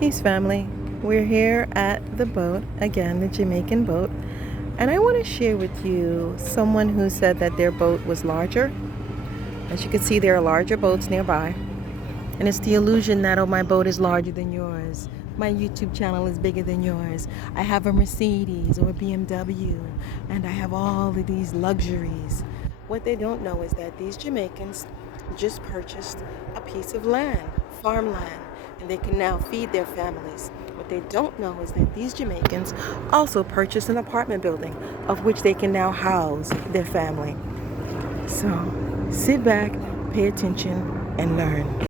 Peace, family. We're here at the boat, again, the Jamaican boat, and I want to share with you someone who said that their boat was larger. As you can see, there are larger boats nearby, and it's the illusion that, oh, my boat is larger than yours. My YouTube channel is bigger than yours. I have a Mercedes or a BMW, and I have all of these luxuries. What they don't know is that these Jamaicans just purchased a piece of land, farmland, and they can now feed their families. What they don't know is that these Jamaicans also purchased an apartment building of which they can now house their family. So sit back, pay attention, and learn.